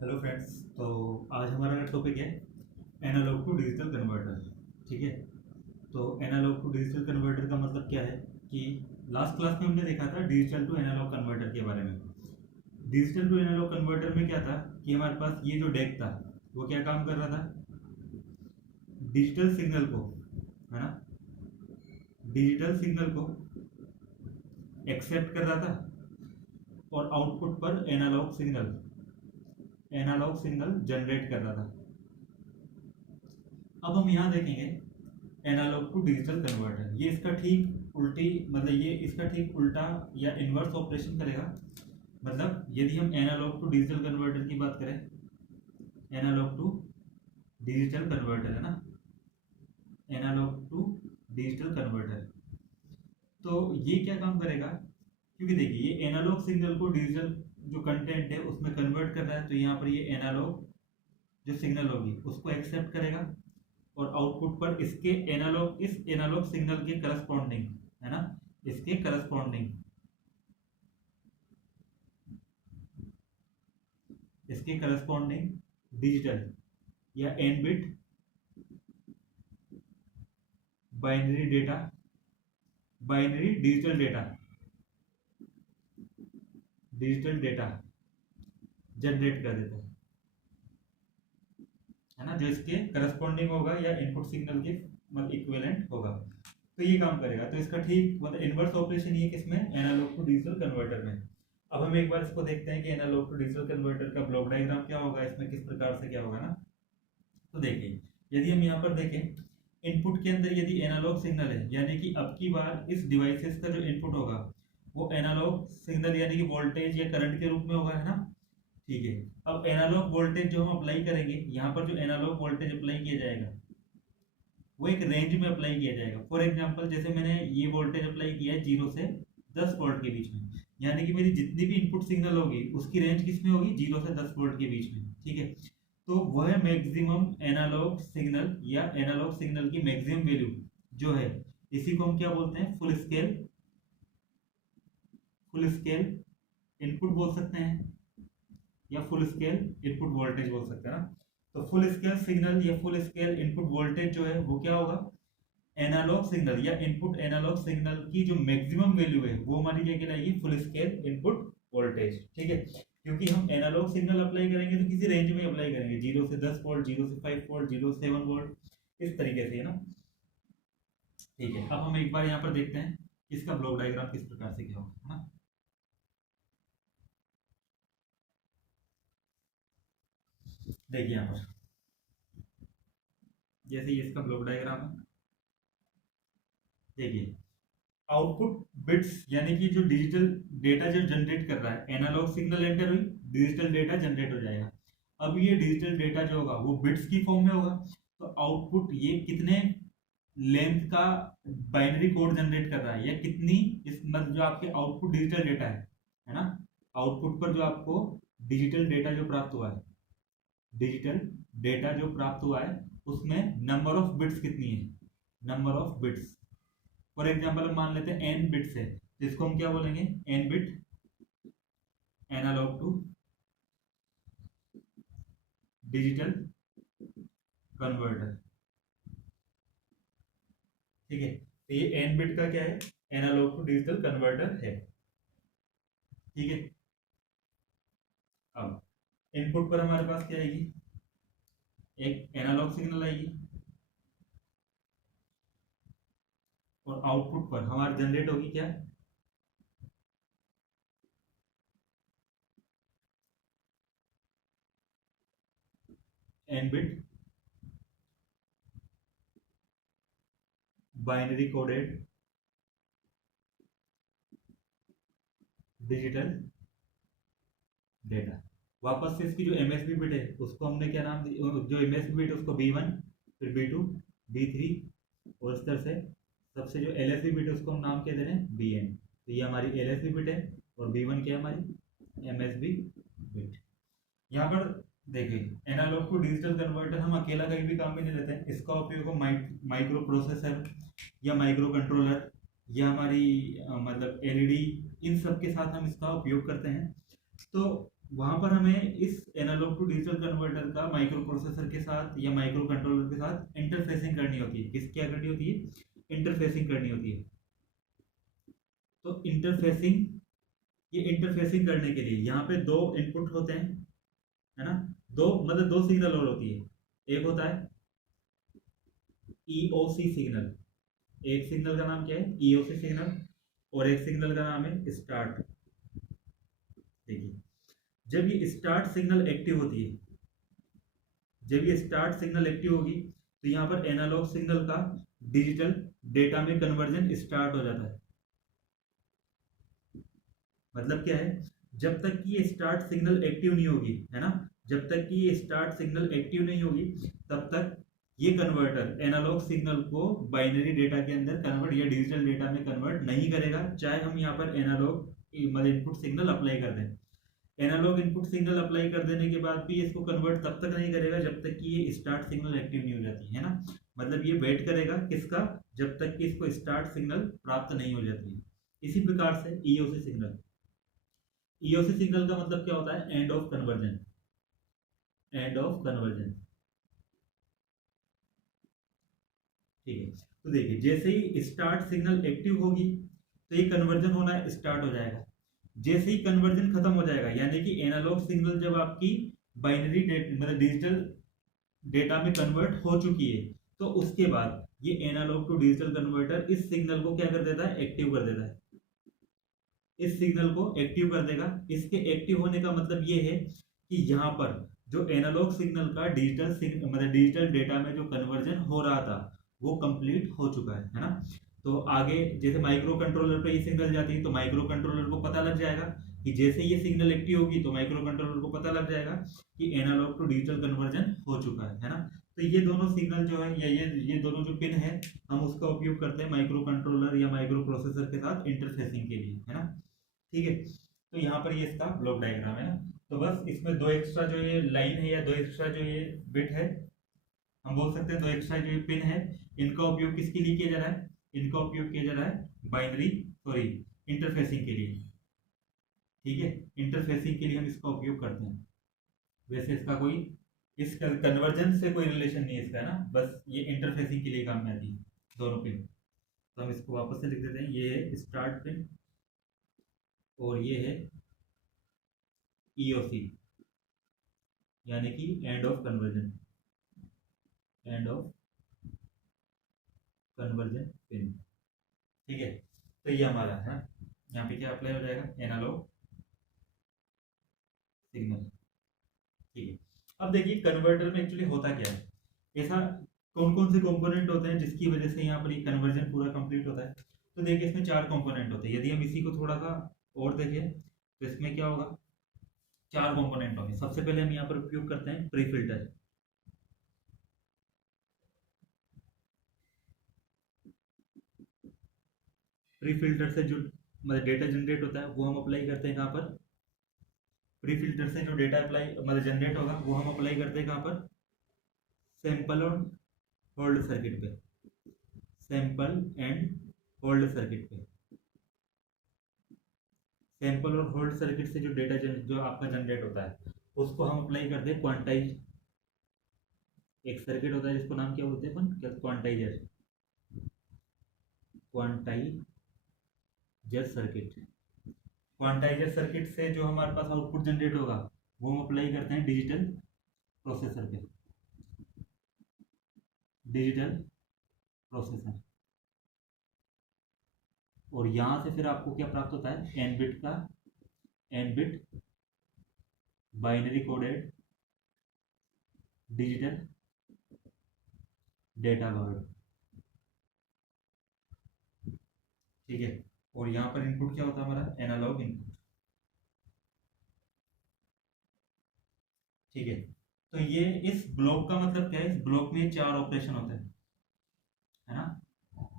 Hello friends. तो आज हमारा टॉपिक है एनालॉग टू डिजिटल कन्वर्टर। ठीक है। तो एनालॉग टू डिजिटल कन्वर्टर का मतलब क्या है कि लास्ट क्लास में हमने देखा था डिजिटल टू एनालॉग कन्वर्टर के बारे में। डिजिटल टू एनालॉग कन्वर्टर में क्या था कि हमारे पास ये जो डेक था वो क्या काम कर रहा था, डिजिटल सिग्नल को, है ना, डिजिटल सिग्नल को एक्सेप्ट कर रहा था और आउटपुट पर एनालॉग सिग्नल जनरेट कर रहा था। अब हम यहाँ देखेंगे एनालॉग टू डिजिटल कन्वर्टर, ये इसका ठीक उल्टी, मतलब ये इसका ठीक उल्टा या इन्वर्स ऑपरेशन करेगा। मतलब यदि हम एनालॉग टू डिजिटल कन्वर्टर की बात करें, एनालॉग टू डिजिटल कन्वर्टर है ना, एनालॉग टू डिजिटल कन्वर्टर, तो ये क्या काम करेगा, क्योंकि देखिए ये एनालॉग सिग्नल को डिजिटल जो कंटेंट है उसमें कन्वर्ट कर रहा है, तो यहाँ पर ये एनालॉग जो सिग्नल होगी उसको एक्सेप्ट करेगा और आउटपुट पर इस एनालॉग सिग्नल के करस्पॉन्डिंग, है ना, इसके करस्पॉन्डिंग डिजिटल या n bit binary digital data generate कर देता है ना, जो इसके करस्पॉन्डिंग होगा या इनपुट सिग्नल के मतलब इक्विवेलेंट होगा, तो ये काम करेगा। तो इसका ठीक मतलब इनवर्स ऑपरेशन ये किसमें, एनालॉग टू डिजिटल कन्वर्टर में। अब हम एक बार इसको देखते हैं कि एनालॉग टू डिजिटल कन्वर्टर का ब्लॉक डायग्राम क्या होगा, इसमें किस प्रकार से क्या होगा ना। तो देखिए यदि हम यहाँ पर देखें इनपुट के अंदर यदि एनालॉग सिग्नल है, यानी कि अब की बार इस डिवाइसेस का जो इनपुट होगा वो एनालॉग सिग्नल यानी कि वोल्टेज या करंट के रूप में होगा, है ना। ठीक है। अब एनालॉग वोल्टेज जो हम अप्लाई करेंगे, यहाँ पर जो एनालॉग वोल्टेज अप्लाई किया जाएगा वो एक रेंज में अप्लाई किया जाएगा। फॉर एग्जांपल जैसे मैंने ये वोल्टेज अप्लाई किया है 0 से 10 वोल्ट के बीच में, यानी कि मेरी जितनी भी इनपुट सिग्नल होगी उसकी रेंज किस में होगी, 0 से 10 वोल्ट के बीच में। ठीक है। तो वह मैक्सिमम एनालॉग सिग्नल या एनालॉग सिग्नल की मैक्सिमम वैल्यू जो है, इसी को हम क्या बोलते हैं, फुल स्केल इनपुट बोल सकते हैं या फुल स्केल इनपुट वोल्टेज बोल सकते हैं ना। तो फुल स्केल सिग्नल या फुल स्केल इनपुट वोल्टेज जो है वो क्या होगा, एनालॉग सिग्नल या इनपुट एनालॉग सिग्नल की जो मैक्सिमम वैल्यू है वो हमारी क्या कहलाएगी, फुल स्केल इनपुट वोल्टेज। ठीक है। क्योंकि हम एनालॉग सिग्नल अप्लाई करेंगे तो किसी रेंज में अप्लाई करेंगे, 0 से 10 वोल्ट, 0 से 5 वोल्ट, 0 से 7 वोल्ट, इस तरीके से, है ना। ठीक है। अब हम एक बार यहाँ पर देखते हैं इसका ब्लॉक डायग्राम किस प्रकार से क्या होगा, है ना। देखिए यहाँ पर जैसे ये इसका ब्लॉक डायग्राम है, देखिए आउटपुट बिट्स यानी कि जो डिजिटल डेटा जो जनरेट कर रहा है, एनालॉग सिग्नल एंटर हुई, डिजिटल डेटा जनरेट हो जाएगा। अब ये डिजिटल डेटा जो होगा वो बिट्स की फॉर्म में होगा, तो आउटपुट ये कितने लेंथ का बाइनरी कोड जनरेट कर रहा है या कितनी इस मतलब जो आपके आउटपुट डिजिटल डेटा है ना, आउटपुट पर जो आपको डिजिटल डेटा जो प्राप्त हुआ है, डिजिटल डेटा जो प्राप्त हुआ है उसमें नंबर ऑफ बिट्स कितनी है, number of bits. For example हम मान लेते हैं एन बिट्स है, जिसको हम क्या बोलेंगे, n bit analog to digital converter. ठीक है। तो ये एन बिट का क्या है, एनालॉग टू डिजिटल कन्वर्टर है। ठीक है। अब इनपुट पर हमारे पास क्या आएगी, एक एनालॉग सिग्नल आएगी और आउटपुट पर हमारे जनरेट होगी क्या, n bit binary coded digital data. वापस से इसकी जो एमएसबी बिट है उसको हमने क्या नाम दिया, जो एमएसबी बिट है उसको B1, फिर B2, B3 और इस तरह से सबसे जो एलएसबी बिट है उसको हम नाम क्या दे रहे हैं, BN। तो ये हमारी एलएसबी बिट है और B1 क्या है, हमारी एमएसबी बिट। यहाँ पर देखिए एनालॉग टू डिजिटल कन्वर्टर हम अकेला कहीं भी काम में नहीं लेते हैं, इसका उपयोग हम माइक्रो प्रोसेसर या माइक्रो कंट्रोलर या हमारी मतलब एलईडी, इन सब के साथ हम इसका उपयोग करते हैं। तो वहां पर हमें इस एनालॉग टू डिजिटल कन्वर्टर का माइक्रो प्रोसेसर के साथ या माइक्रो कंट्रोलर के साथ इंटरफेसिंग करनी होती है। किस क्या करनी होती है? इंटरफेसिंग करनी होती है। तो इंटरफेसिंग, ये इंटरफेसिंग करने के लिए यहाँ पे दो इनपुट होते हैं, है ना? दो मतलब दो सिग्नल और होती है। एक होता है ईओसी सिग्नल, एक सिग्नल का नाम क्या है? ईओसी सिग्नल, और एक सिग्नल का नाम है स्टार्ट। देखिए, जब ये स्टार्ट सिग्नल एक्टिव होती है, जब ये स्टार्ट सिग्नल एक्टिव होगी तो यहाँ पर एनालॉग सिग्नल का डिजिटल डेटा में कन्वर्जन स्टार्ट हो जाता है। मतलब क्या है? जब तक कि ये स्टार्ट सिग्नल एक्टिव नहीं होगी, है ना, जब तक कि ये स्टार्ट सिग्नल एक्टिव नहीं होगी तब तक ये कन्वर्टर एनालॉग सिग्नल को बाइनरी डेटा के अंदर कन्वर्ट या डिजिटल डेटा में कन्वर्ट नहीं करेगा, चाहे हम यहाँ पर एनालॉग मतलब इनपुट सिग्नल अप्लाई कर दें। एनालॉग इनपुट सिग्नल अप्लाई कर देने के बाद भी इसको कन्वर्ट तब तक नहीं करेगा जब तक कि ये स्टार्ट सिग्नल एक्टिव नहीं हो जाती है ना। मतलब ये वेट करेगा किसका? जब तक कि इसको स्टार्ट सिग्नल प्राप्त नहीं हो जाती है। इसी प्रकार से ईओसी सिग्नल, ईओसी सिग्नल का मतलब क्या होता है? End of conversion, end of conversion. ठीक है, तो देखिए जैसे ही स्टार्ट सिग्नल एक्टिव होगी तो ये कन्वर्जन होना स्टार्ट हो जाएगा। जैसे ही कन्वर्जन खत्म हो जाएगा, यानी कि एनालॉग सिग्नल जब आपकी बाइनरी मतलब डिजिटल डेटा में कन्वर्ट हो चुकी है, तो उसके बाद ये एनालॉग टू डिजिटल कन्वर्टर इस सिग्नल को क्या कर देता है? एक्टिव कर देता है। इस सिग्नल को एक्टिव कर देगा। इसके एक्टिव होने का मतलब ये है कि यहाँ पर जो एनालॉग सिग्नल का डिजिटल मतलब डिजिटल डेटा में जो कन्वर्जन हो रहा था वो कंप्लीट हो चुका है ना। तो आगे जैसे माइक्रो कंट्रोलर पे ये सिग्नल जाती है तो माइक्रो कंट्रोलर को पता लग जाएगा कि जैसे ये सिग्नल एक्टिव होगी तो माइक्रो कंट्रोलर को पता लग जाएगा कि एनालॉग टू डिजिटल कन्वर्जन हो चुका है ना। तो ये दोनों सिग्नल जो है या ये दोनों जो पिन है हम उसका उपयोग करते हैं माइक्रो कंट्रोलर या माइक्रो प्रोसेसर के साथ इंटरफेसिंग के लिए, है ना। ठीक है, तो यहाँ पर ये इसका ब्लॉक डायग्राम है ना। तो बस इसमें दो एक्स्ट्रा जो ये लाइन है या दो एक्स्ट्रा जो ये बिट है, हम बोल सकते हैं दो एक्स्ट्रा जो ये पिन है, इनका उपयोग किसके लिए किया जा रहा है? इनका उपयोग किया जा रहा है बाइनरी सॉरी इंटरफेसिंग के लिए। ठीक है, इंटरफेसिंग के लिए हम इसका उपयोग करते हैं। वैसे इसका कोई इस कन्वर्जन से कोई रिलेशन नहीं है इसका, है ना, बस ये इंटरफेसिंग के लिए काम में आती है दोनों पिन। तो हम इसको वापस से लिख देते हैं, ये है स्टार्ट पिन और ये है ईओसी यानी कि end of conversion, end of conversion pin. ठीक है, तो ये हमारा है, यहाँ पे क्या अप्लाई हो जाएगा? Analog signal. ठीक है, अब देखिए कन्वर्टर में एक्चुअली होता क्या है, ऐसा कौन कौन से कंपोनेंट होते हैं जिसकी वजह से यहाँ पर ये कन्वर्जन पूरा कंप्लीट होता है। तो देखिए इसमें चार कंपोनेंट होते हैं। यदि हम इसी को थोड़ा सा और देखें तो इसमें क्या होगा? चार कंपोनेंट होंगे। सबसे पहले हम यहाँ पर उपयोग करते हैं प्री फिल्टर। प्री फिल्टर से जो मतलब डेटा जनरेट होता है वो हम अप्लाई करते हैं कहाँ पर? प्री फिल्टर से जो डेटा अप्लाई मतलब जनरेट होगा वो हम अप्लाई करते हैं कहाँ पर? सैंपल और होल्ड सर्किट पे, सैंपल एंड होल्ड सर्किट पे। सैंपल और होल्ड सर्किट से जो डेटा जो आपका जनरेट होता है उसको हम अप्लाई करते हैं क्वांटाइज। एक सर्किट होता है जिसको नाम क्या बोलते हैं अपन? क्या? क्वांटाइजर, क्वांटाइजर सर्किट। क्वांटाइजर सर्किट से जो हमारे पास आउटपुट जनरेट होगा वो हम अप्लाई करते हैं डिजिटल प्रोसेसर पे, डिजिटल प्रोसेसर। और यहां से फिर आपको क्या प्राप्त होता है? एन बिट का, n bit binary coded digital data word. ठीक है, और यहाँ पर इनपुट क्या होता है हमारा? Analog input. ठीक है, तो ये इस ब्लॉक का मतलब क्या है? इस ब्लॉक में चार ऑपरेशन होते हैं, है ना।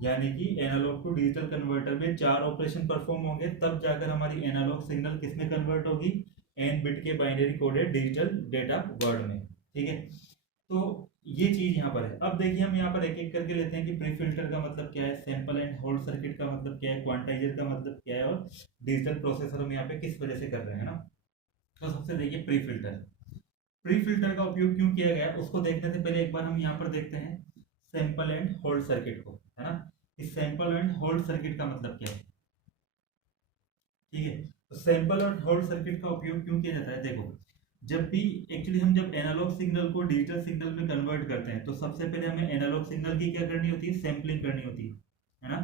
यानी कि एनालॉग टू डिजिटल कन्वर्टर में चार ऑपरेशन परफॉर्म होंगे तब जाकर हमारी एनालॉग सिग्नल किस में कन्वर्ट होगी? एन बिट के binary coded digital data word में। ठीक है, तो ये चीज यहाँ पर है। अब देखिए हम यहाँ पर एक एक करके लेते हैं कि प्री फिल्टर का मतलब क्या है, सैंपल एंड होल्ड सर्किट का मतलब क्या है, क्वांटाइजर का मतलब क्या है और डिजिटल प्रोसेसर हम यहाँ पे किस वजह से कर रहे हैं ना। तो सबसे देखिए प्री फिल्टर। प्री फिल्टर का उपयोग क्यों किया गया उसको देखने से पहले एक बार हम यहाँ पर देखते हैं सैंपल एंड होल्ड सर्किट को, है ना। इस सैंपल एंड होल्ड सर्किट का मतलब क्या है, ठीक है। तो सैंपल और होल्ड सर्किट का उपयोग क्यों किया जाता है, देखो जब भी एक्चुअली हम जब एनालॉग सिग्नल को डिजिटल सिग्नल में कन्वर्ट करते हैं तो सबसे पहले हमें एनालॉग सिग्नल की क्या करनी होती है, सैंपलिंग करनी होती है ना।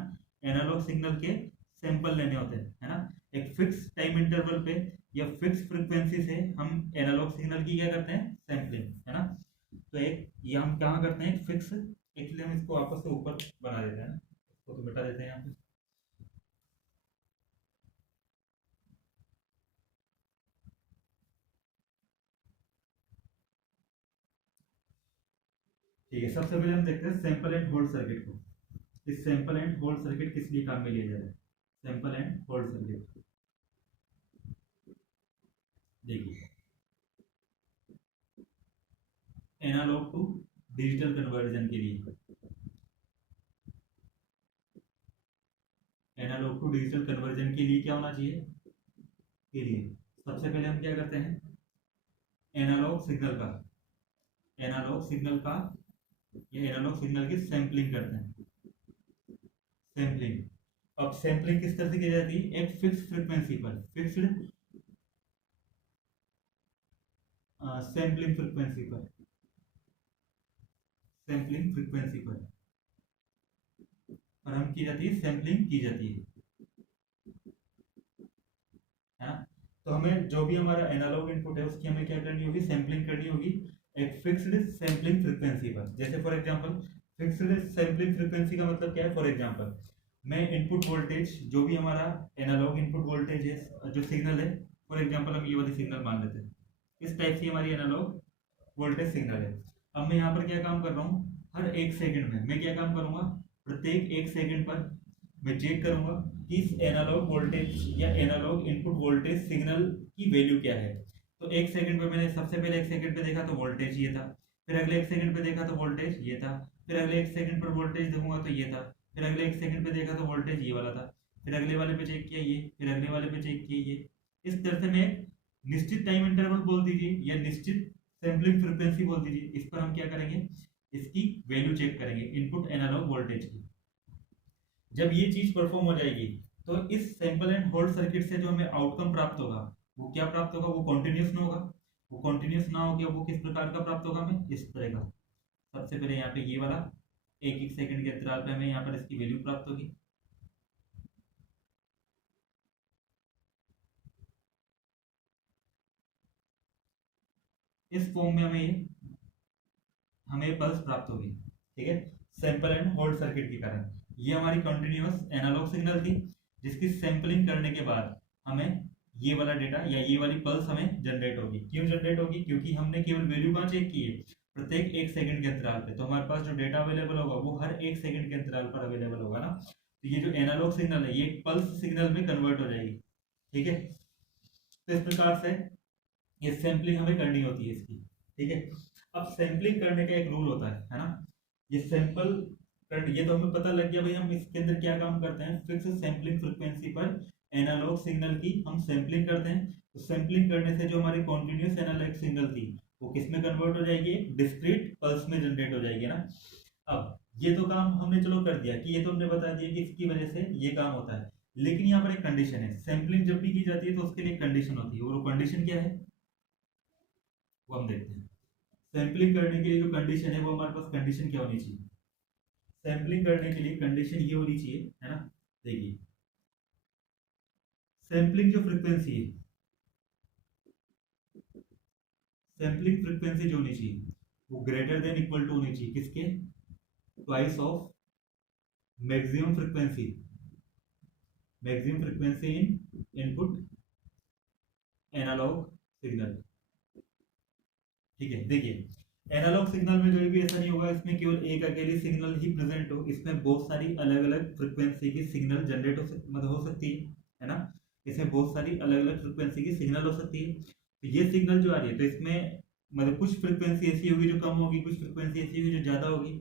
एनालॉग सिग्नल के सैंपल लेने होते हैं, है ना। एक फिक्स टाइम इंटरवल पे या फिक्स फ्रीक्वेंसी से हम एनालॉग सिग्नल की क्या करते हैं, सैंपलिंग, है ना। तो एक ये हम कहाँ करते हैं, फिक्स, एक्चुअली हम इसको आपस से ऊपर बना देते हैं ना, इसको तो मिटा देते हैं यहाँ पे। ठीक है, सबसे पहले हम देखते हैं सैंपल एंड होल्ड सर्किट को। इस सैंपल एंड होल्ड सर्किट किस लिए काम में लिया जा रहा है, सैंपल एंड होल्ड सर्किट देखिए एनालॉग टू डिजिटल कन्वर्जन के लिए, एनालॉग टू डिजिटल कन्वर्जन के लिए क्या होना चाहिए, के लिए सबसे पहले हम क्या करते हैं, एनालॉग सिग्नल का, एनालॉग सिग्नल का या एनालॉग सिग्नल की सैंपलिंग करते हैं, सैंपलिंग। अब सैंपलिंग किस तरह से की जाती है, एक फिक्स फ्रीक्वेंसी पर, फिक्स्ड सैंपलिंग फ्रीक्वेंसी पर, सैंपलिंग फ्रीक्वेंसी पर हम की जाती है, सैंपलिंग की जाती है ना। तो हमें जो भी हमारा एनालॉग इनपुट है उसकी हमें क्या करनी होगी, सैंपलिंग करनी होगी एक फिक्स्ड सैंपलिंग फ्रीक्वेंसी पर। जैसे for example fixed sampling frequency का मतलब क्या है, फॉर एग्जांपल मैं इनपुट वोल्टेज जो भी हमारा एनालॉग इनपुट वोल्टेज है जो सिग्नल है, फॉर एग्जांपल हम ये वाली सिग्नल मान लेते हैं, इस टाइप की हमारी एनालॉग वोल्टेज सिग्नल है। अब मैं यहाँ पर क्या काम कर रहा हूँ, हर एक सेकंड में मैं क्या काम करूंगा, प्रत्येक एक सेकंड पर मैं चेक करूंगा कि इस एनालॉग वोल्टेज या एनालॉग इनपुट वोल्टेज सिग्नल की वैल्यू क्या है। तो एक सेकंड पे मैंने सबसे पहले एक सेकंड पे देखा तो वोल्टेज ये था, फिर अगले एक सेकंड पे देखा तो वोल्टेज ये था, फिर अगले एक सेकंड पर वोल्टेज देखूंगा तो ये था, फिर अगले एक सेकंड पे देखा तो वोल्टेज ये वाला था, फिर अगले वाले पे चेक किया ये, फिर अगले वाले पे चेक किया ये। इस तरह से मैं निश्चित टाइम इंटरवल बोल दीजिए या निश्चित सैंपलिंग फ्रीक्वेंसी बोल दीजिए, इस पर हम क्या करेंगे, इसकी वैल्यू चेक करेंगे इनपुट एनालॉग वोल्टेज की। जब ये चीज परफॉर्म हो जाएगी तो इस सैंपल एंड होल्ड सर्किट से जो हमें आउटकम प्राप्त होगा वो क्या प्राप्त होगा, वो कॉन्टिन्यूस ना होगा, वो कॉन्टिन्यूस ना हो गया वो किस प्रकार का प्राप्त होगा हमें, इस तरह का। सबसे पहले यहाँ पे ये वाला एक एक सेकंड के अंतराल पे हमें यहाँ पर इसकी वैल्यू प्राप्त होगी। इस फॉर्म में हमें पल्स प्राप्त होगी, ठीक है, सैंपल एंड होल्ड सर्किट के कारण। ये हमारी कंटिन्यूअस एनालॉग सिग्नल थी जिसकी सैंपलिंग करने के बाद हमें ये वाला डेटा या ये वाली पल्स हमें जनरेट होगी। क्यों जनरेट होगी, क्योंकि हमने केवल वैल्यू कहाँ चेक की है, प्रत्येक एक सेकंड के अंतराल पे। तो हमारे पास जो डेटा अवेलेबल होगा वो हर एक सेकंड के अंतराल पर अवेलेबल होगा ना। तो ये जो एनालॉग सिग्नल है ये एक पल्स सिग्नल में कन्वर्ट हो जाएगी, ठीक है। तो इस प्रकार से ये सैंपलिंग हमें करनी होती है इसकी, ठीक है। अब सैंपलिंग करने का एक रूल होता है ना। ये सैंपल कर, ये तो हमें पता लग गया भाई हम इसके अंदर क्या काम करते हैं, फिक्स सैंपलिंग फ्रीक्वेंसी पर एनालॉग सिग्नल की हम सैंपलिंग करते हैं। तो सैंपलिंग करने से जो हमारी कॉन्टिन्यूस एनालॉग सिग्नल थी वो किस में कन्वर्ट हो जाएगी, डिस्क्रीट पल्स में जनरेट हो जाएगी ना। अब ये तो काम हमने चलो कर दिया कि ये तो हमने बता दिया कि इसकी वजह से ये काम होता है, लेकिन यहाँ पर एक कंडीशन है। सैंपलिंग जब भी की जाती है तो उसके लिए एक कंडीशन होती है, और वो कंडीशन क्या है वो हम देखते हैं। सैंपलिंग करने के लिए जो कंडीशन है वो हमारे पास कंडीशन क्या होनी चाहिए, सैंपलिंग करने के लिए कंडीशन ये होनी चाहिए, है ना। देखिए सैंपलिंग जो फ्रीक्वेंसी है, सैंपलिंग फ्रीक्वेंसी जो होनी चाहिए वो ग्रेटर देन इक्वल टू होनी चाहिए किसके, twice of maximum frequency, maximum frequency in input analog signal, ठीक है। देखिए एनालॉग सिग्नल में जो भी ऐसा नहीं होगा इसमें केवल एक अकेली सिग्नल ही प्रेजेंट हो, इसमें बहुत सारी अलग अलग फ्रीक्वेंसी की सिग्नल जनरेट मतलब हो सकती है ना। इसमें बहुत सारी अलग अलग फ्रीक्वेंसी की सिग्नल हो सकती है। तो ये सिग्नल जो आ रही है तो इसमें मतलब कुछ फ्रीक्वेंसी ऐसी होगी जो कम होगी, कुछ फ्रीक्वेंसी ऐसी होगी जो ज़्यादा होगी,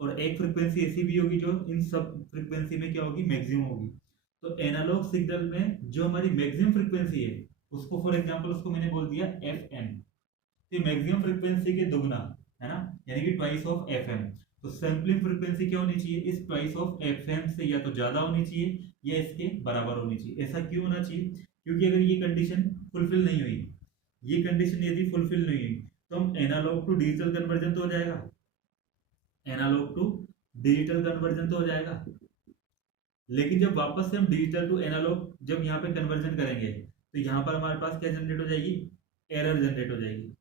और एक फ्रीक्वेंसी ऐसी भी होगी जो इन सब फ्रीक्वेंसी में क्या होगी, मैक्सिमम होगी। तो एनालॉग सिग्नल में जो हमारी मैक्सिमम फ्रीक्वेंसी है उसको फॉर एग्जांपल उसको मैंने बोल दिया FM, तो मैक्सिमम फ्रीक्वेंसी के दुगना है ना, यानी कि ट्वाइस ऑफ FM। तो सैंपलिंग फ्रीक्वेंसी क्या होनी चाहिए, इस ट्वाइस ऑफ FM से या तो ज्यादा होनी चाहिए या इसके बराबर होनी चाहिए। ऐसा क्यों होना चाहिए, क्योंकि अगर ये कंडीशन फुलफिल नहीं हुई, ये कंडीशन यदि फुलफिल नहीं हुई तो हम एनालॉग टू डिजिटल कन्वर्जन तो हो जाएगा, एनालॉग टू डिजिटल कन्वर्जन तो हो जाएगा, लेकिन जब वापस से हम डिजिटल टू एनालॉग जब यहाँ पे कन्वर्जन करेंगे तो यहाँ पर हमारे पास क्या जनरेट हो जाएगी, एरर जनरेट हो जाएगी,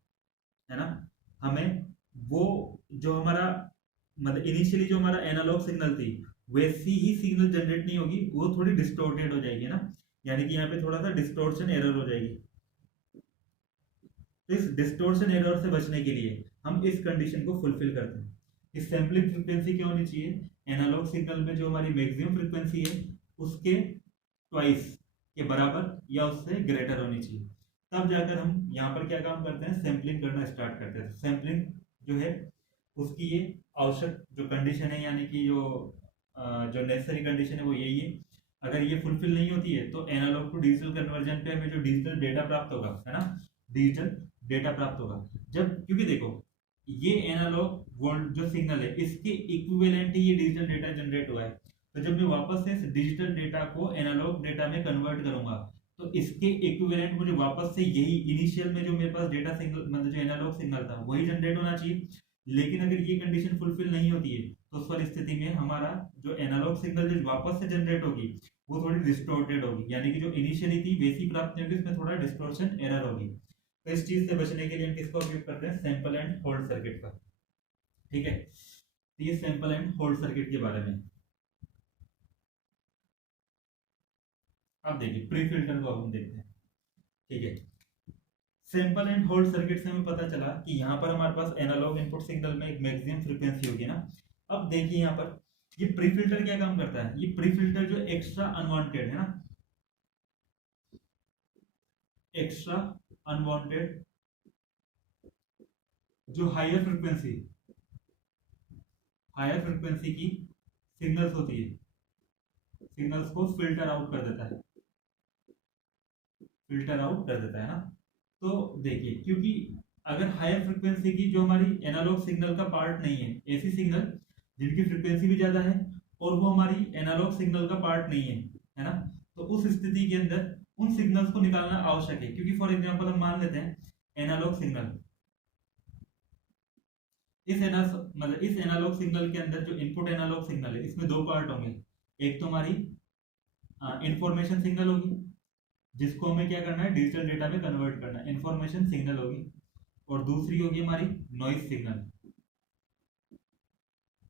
है ना। हमें वो जो हमारा मतलब इनिशियली जो हमारा एनालॉग सिग्नल थी वैसी ही सिग्नल जनरेट नहीं होगी, वो थोड़ी डिस्टोर्टेड हो जाएगी ना, यानी कि यहाँ पे थोड़ा सा डिस्टोर्शन एरर हो जाएगी। तो इस डिस्टोर्शन एरर से बचने के लिए हम इस कंडीशन को फुलफिल करते हैं। इस सैंपलिंग फ्रीक्वेंसी क्या होनी चाहिए, एनालॉग सिग्नल में जो हमारी मैक्सिमम फ्रीक्वेंसी है उसके ट्वाइस के बराबर या उससे ग्रेटर होनी चाहिए। तब जाकर हम यहाँ पर क्या काम करते हैं, सैंपलिंग करना स्टार्ट करते हैं। सैंपलिंग जो है उसकी ये आवश्यक जो कंडीशन है, यानी कि जो नेसेसरी कंडीशन है वो यही है। अगर ये फुलफिल नहीं होती है तो एनालॉग टू डिजिटल कन्वर्जन पे हमें जो डिजिटल डेटा प्राप्त होगा, है ना, डिजिटल डेटा प्राप्त होगा। जब क्योंकि देखो ये एनालॉग वोल्ट जो सिग्नल है इसके इक्विवेलेंट ही ये डिजिटल डेटा जनरेट हुआ है, तो जब मैं वापस से इस डिजिटल डेटा को एनालॉग डेटा में कन्वर्ट करूंगा तो इसके इक्विवेलेंट मुझे वापस से यही इनिशियल में जो मेरे पास डेटा सिग्नल मतलब जो एनालॉग सिग्नल था वही जनरेट होना चाहिए। लेकिन अगर ये कंडीशन फुलफिल नहीं होती है तो उस पर स्थिति में हमारा जो एनालॉग सिग्नल जो वापस से जनरेट होगी वो थोड़ी डिस्टोर्टेड होगी, यानी कि जो इनिशियली थी वैसी प्राप्त नहीं होगी, इसमें थोड़ा डिस्टोर्शन एरर होगी। तो इस चीज से बचने के लिए हम किसका उपयोग करते हैं, सैंपल एंड होल्ड सर्किट का। ठीक है, तो ये सैंपल एंड होल्ड सर्किट के बारे में। अब देखिए प्री फिल्टर को हम देखते हैं। ठीक है, सैंपल एंड होल्ड सर्किट से हमें पता चला कि यहाँ पर हमारे पास एनालॉग इनपुट सिग्नल में एक मैक्सिमम फ्रीक्वेंसी होगी ना। अब देखिए यहाँ पर ये प्री फिल्टर क्या काम करता है, ये प्री फिल्टर जो एक्स्ट्रा अनवांटेड है ना, एक्स्ट्रा अनवांटेड जो हायर फ्रीक्वेंसी की सिग्नल्स होती है, सिग्नल्स को फिल्टर आउट कर देता है, ना। तो देखिए क्योंकि अगर हायर फ्रीक्वेंसी की जो हमारी एनालॉग सिग्नल का पार्ट नहीं है, ऐसी सिग्नल जिनकी फ्रीक्वेंसी भी ज्यादा है और वो हमारी एनालॉग सिग्नल का पार्ट नहीं है ना, तो उस स्थिति के अंदर उन सिग्नल्स को निकालना आवश्यक है। क्योंकि फॉर एग्जांपल हम मान लेते हैं एनालॉग सिग्नल, इस एनालॉग सिग्नल के अंदर जो इनपुट एनालॉग सिग्नल है इसमें दो पार्ट होंगे। एक तो हमारी इंफॉर्मेशन सिग्नल होगी जिसको हमें क्या करना है, डिजिटल डेटा में कन्वर्ट करना है, इंफॉर्मेशन सिग्नल होगी, और दूसरी होगी हमारी नॉइज सिग्नल।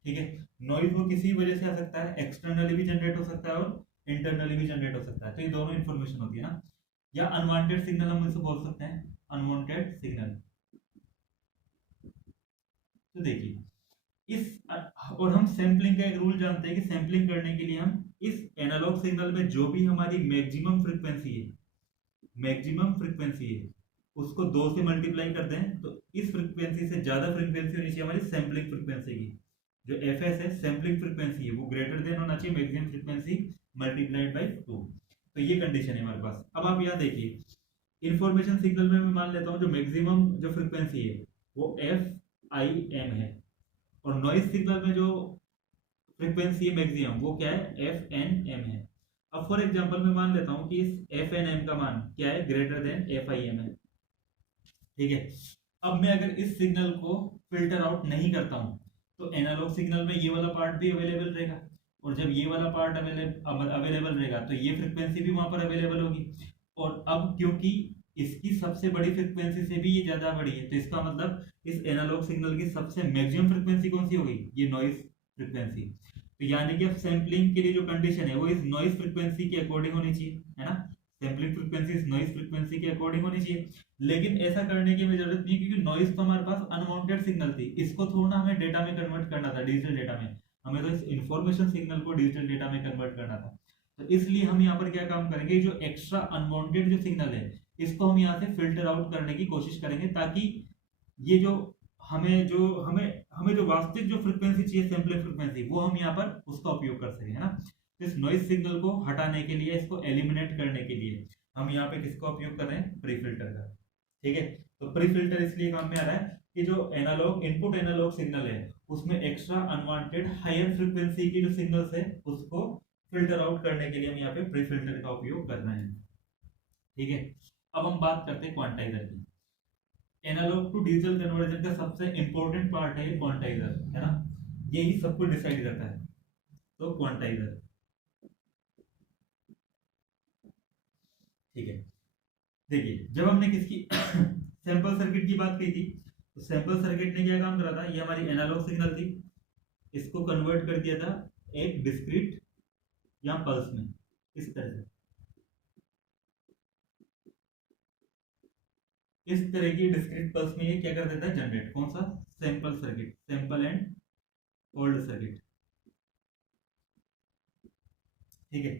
ठीक है, नॉइज वो किसी वजह से आ सकता है, एक्सटर्नली भी जनरेट हो सकता है और इंटरनली भी जनरेट हो सकता है, तो ये दोनों इंफॉर्मेशन होती है ना। या अनवांटेड सिग्नल हम इसे बोल सकते हैं, अनवांटेड सिग्नल। तो देखिए इस और हम सैंपलिंग का एक रूल जानते हैं कि सैंपलिंग करने के लिए हम इस एनालॉग सिग्नल में जो भी हमारी मैक्सिमम फ्रीक्वेंसी है उसको 2 से मल्टीप्लाई करते हैं, तो इस फ्रीक्वेंसी से ज्यादा फ्रीक्वेंसी होनी चाहिए हमारी सैंपलिंग फ्रीक्वेंसी की। जो एफएस है सैंपलिंग फ्रीक्वेंसी है वो ग्रेटर देन होना चाहिए मैक्सिमम फ्रीक्वेंसी मल्टीप्लाइड बाय 2। तो ये कंडीशन है हमारे पास। अब आप यहाँ देखिए इंफॉर्मेशन सिग्नल में मैं मान लेता हूँ जो मैक्सिमम जो फ्रीक्वेंसी है वो FIM है, और नॉइज सिग्नल में जो फ्रीक्वेंसी है मैक्सिमम वो क्या है, FNM है। अब फॉर एग्जांपल मैं मान लेता हूं कि इस FNM का मान क्या है, ग्रेटर देन FIM है। ठीक है, अब मैं अगर इस सिग्नल को फिल्टर आउट नहीं करता हूं तो एनालॉग सिग्नल में ये वाला पार्ट भी अवेलेबल रहेगा, और जब ये वाला पार्ट अवेलेबल रहेगा तो ये फ्रीक्वेंसी भी वहां पर अवेलेबल होगी। और अब क्योंकि इसकी सबसे बड़ी फ्रीक्वेंसी से भी ये ज्यादा बड़ी है, तो इसका मतलब इस एनालॉग सिग्नल की सबसे मैक्सिमम फ्रीक्वेंसी कौन सी होगी, ये नॉइज फ्रीक्वेंसी। तो यानी कि अब सैंपलिंग के लिए जो कंडीशन है वो इस नॉइज फ्रीक्वेंसी के अकॉर्डिंग होनी चाहिए, है ना। सैंपलिंग फ्रीक्वेंसी इस नॉइज फ्रीक्वेंसी के अकॉर्डिंग होनी चाहिए, लेकिन ऐसा करने की हमें जरूरत नहीं, क्योंकि नॉइज तो हमारे पास अनवांटेड सिग्नल थी, इसको थोड़ा हमें डेटा में कन्वर्ट करना था, डिजिटल डेटा में। हमें तो इस इंफॉर्मेशन सिग्नल को डिजिटल डेटा में कन्वर्ट करना था। तो इसलिए हम यहाँ पर क्या काम करेंगे, जो एक्स्ट्रा अनवांटेड जो सिग्नल है इसको हम यहाँ से फिल्टर आउट करने की कोशिश करेंगे, ताकि ये जो हमें जो वास्तविक जो फ्रीक्वेंसी चाहिए सैंपलिंग फ्रीक्वेंसी वो हम यहाँ पर उसका उपयोग कर सकें, है ना। इस नॉइज सिग्नल को हटाने के लिए, इसको एलिमिनेट करने के लिए हम यहाँ पे किसका उपयोग कर रहे हैं, प्री फिल्टर का। ठीक है, तो प्री फिल्टर इसलिए काम में आ रहा है कि जो एनालॉग इनपुट एनालॉग सिग्नल है उसमें एक्स्ट्रा अनवांटेड हायर फ्रीक्वेंसी की जो सिग्नल्स है उसको फिल्टर आउट करने के लिए हम यहाँ पे प्री फिल्टर का उपयोग कर रहे हैं। ठीक है, अब हम बात करते हैं क्वांटाइजर की। एनालॉग टू डिजिटल कन्वर्जन का सबसे इंपॉर्टेंट पार्ट है ये क्वांटाइजर, है ना, यही सब कुछ डिसाइड करता है। तो क्वांटाइजर, ठीक है, देखिए जब हमने किसकी सैंपल सर्किट की बात की थी, तो सैंपल सर्किट ने क्या काम करा था, ये हमारी एनालॉग सिग्नल थी, इसको कन्वर्ट कर दिया था एक डिस्क्रीट या पल्स में, इस तरह से। इस तरह की डिस्क्रीट पल्स में ये क्या कर देता है, जनरेट, कौन सा, sample circuit, sample and hold circuit. ठीक है,